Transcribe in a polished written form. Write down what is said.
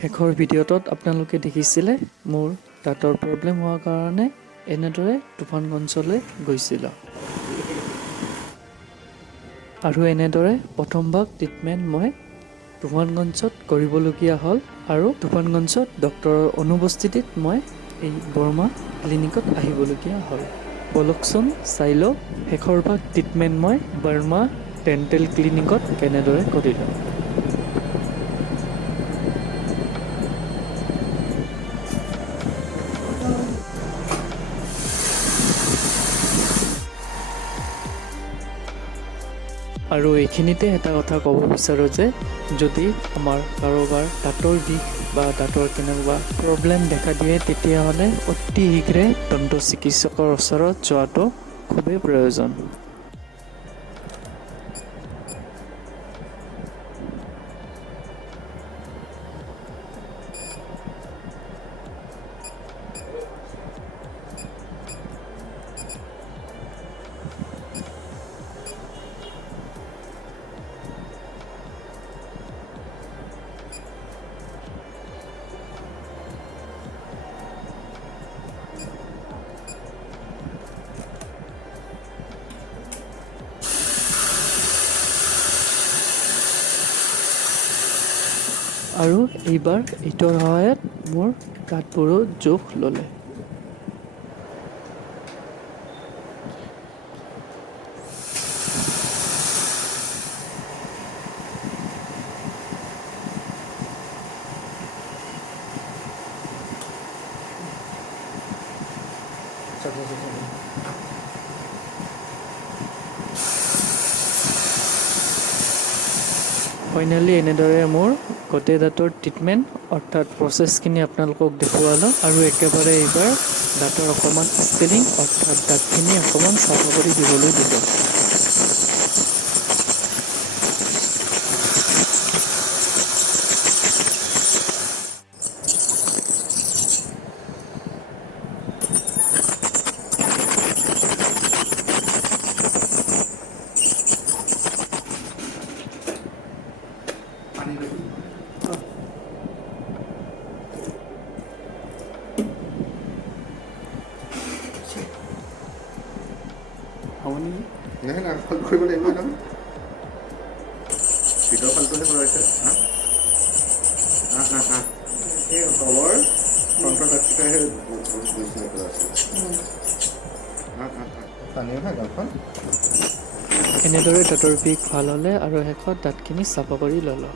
শেষৰ ভিডিঅ'টোত আপোনালোকে দেখিছিলে মোৰ দাঁতৰ প্ৰব্লেম হোৱাৰ কাৰণে এনেদৰে তুফানগঞ্জলৈ গৈছিলোঁ। আৰু এনেদৰে প্ৰথমভাগ ট্ৰিটমেণ্ট মই তুফানগঞ্জত কৰিবলগীয়া হ'ল আৰু তুফানগঞ্জত ডক্তৰৰ অনুপস্থিতিত মই এই বৰ্মা ক্লিনিকত আহিবলগীয়া হ'ল। বলকচোন চাই লওক শেষৰ ভাগ ট্ৰিটমেণ্ট মই বৰ্মা ডেণ্টেল ক্লিনিকত কেনেদৰে কৰিলোঁ। আৰু এইখিনিতে এটা কথা ক'ব বিচাৰোঁ যে যদি আমাৰ কাৰোবাৰ দাঁতৰ বিষ বা দাঁতৰ কেনেকুৱা প্ৰব্লেম দেখা দিয়ে তেতিয়াহ'লে অতি শীঘ্ৰে দন্ত চিকিৎসকৰ ওচৰত যোৱাটো খুবেই প্ৰয়োজন। আৰু এইবাৰ এইটোৰ সহায়ত মোৰ দাঁতবোৰো জোখ ল'লে। ফাইনেলি এনেদৰে মোৰ গোটেই দাঁতৰ ট্ৰিটমেণ্ট অৰ্থাৎ প্ৰচেছখিনি আপোনালোকক দেখুৱালোঁ আৰু একেবাৰে এইবাৰ দাঁতৰ অকণমান ষ্টেলিং অৰ্থাৎ দাঁতখিনি অকণমান চাফা কৰি দিবলৈ দিলোঁ। নহয় না ফল কৰিব লাগিব ন ভিতৰ ফালটোহে কৰাইছে এই তলৰ ফ্ৰণ্টৰ দাঁতকেইটাহে গৈছিলে কৰা আছে পানীওহে গাঁওখন এনেদৰে দাঁতৰ বিষ ভাল হ'লে আৰু শেষত দাঁতখিনি চাফা কৰি ল'লোঁ।